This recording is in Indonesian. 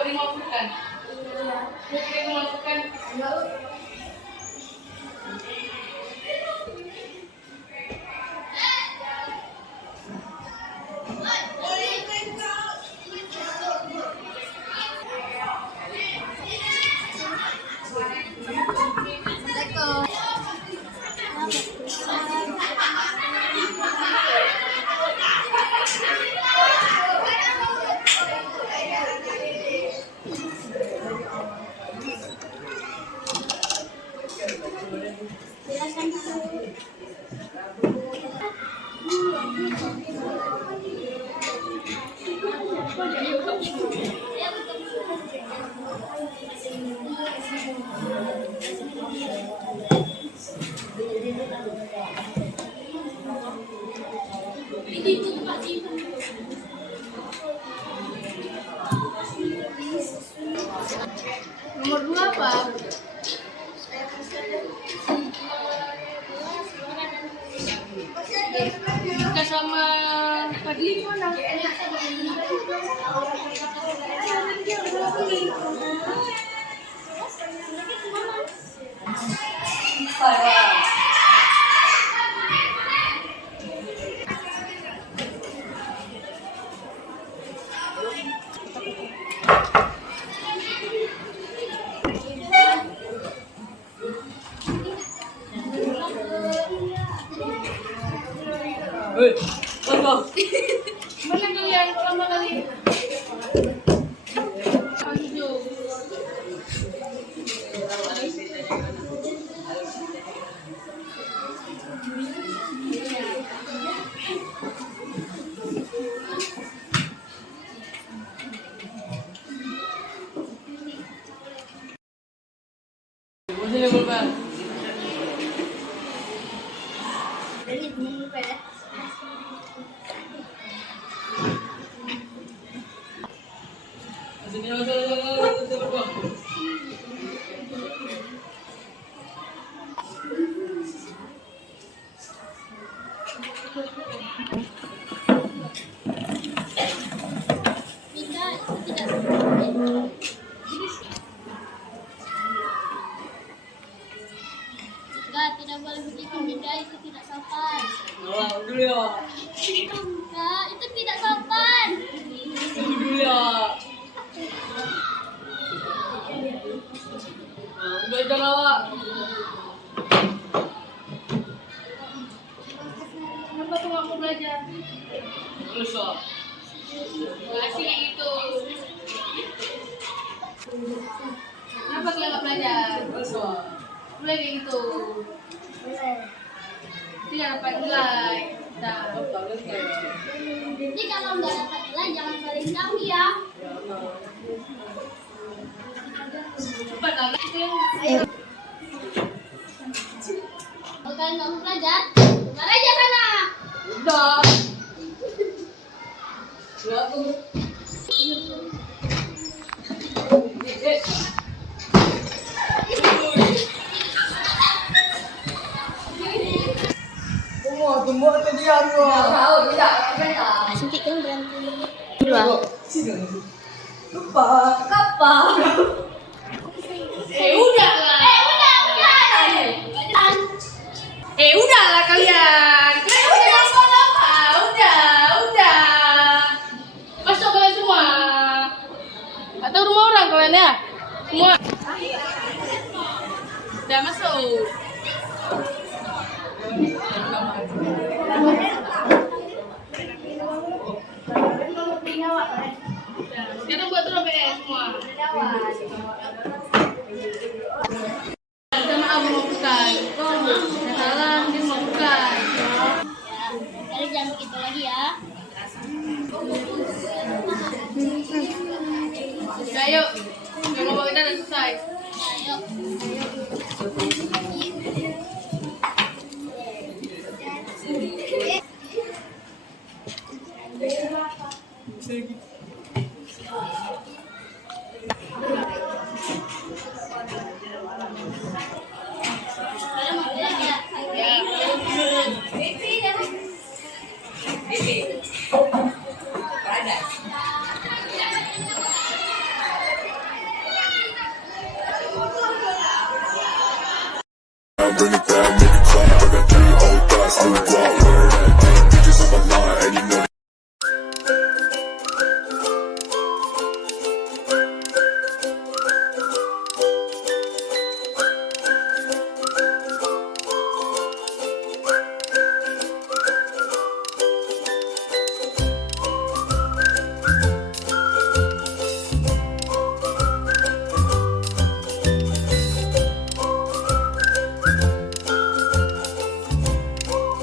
Coba dimampukan. Kita memampukan. Nomor 2 apa? Kita sama Fadli mana? Mana kalian? Lama kali. Tidak boleh begitu, Bunda, itu tidak sopan. Dulu ya. Enggak, itu tidak sopan. Dulu ya. Udah jangan awak. Kenapa tuh nggak mau belajar? Terus kok. Nggak asik kayak gitu. Kenapa kalian nggak belajar? Terus kok. Boleh kayak gitu. Tidak dapat nilai. Nah. Jadi kalau nggak dapat nilai jangan balik kami ya. Cepat lah. Ayo. Kalau kalian nggak mau belajar, keluar aja sana. Udah. Udah tuh. Tunggu tadi aku. Tahu tidak? Sedikit kan berhenti. Lupa. Kapan? Udah lah. Udah lah kalian. Udah apa? Udah. Masuk kalian semua. Atau rumah orang kalian ya? Semua. Udah masuk. Sekarang buat dulu PS semua. Sama Abu mau bukan. Salah, dia mau bukan. Kalian jangan begitu lagi ya. Ayo, kelompok kita udah selesai. Ayo. bring it back, make it clap. I got 3 old thoughts, new guap.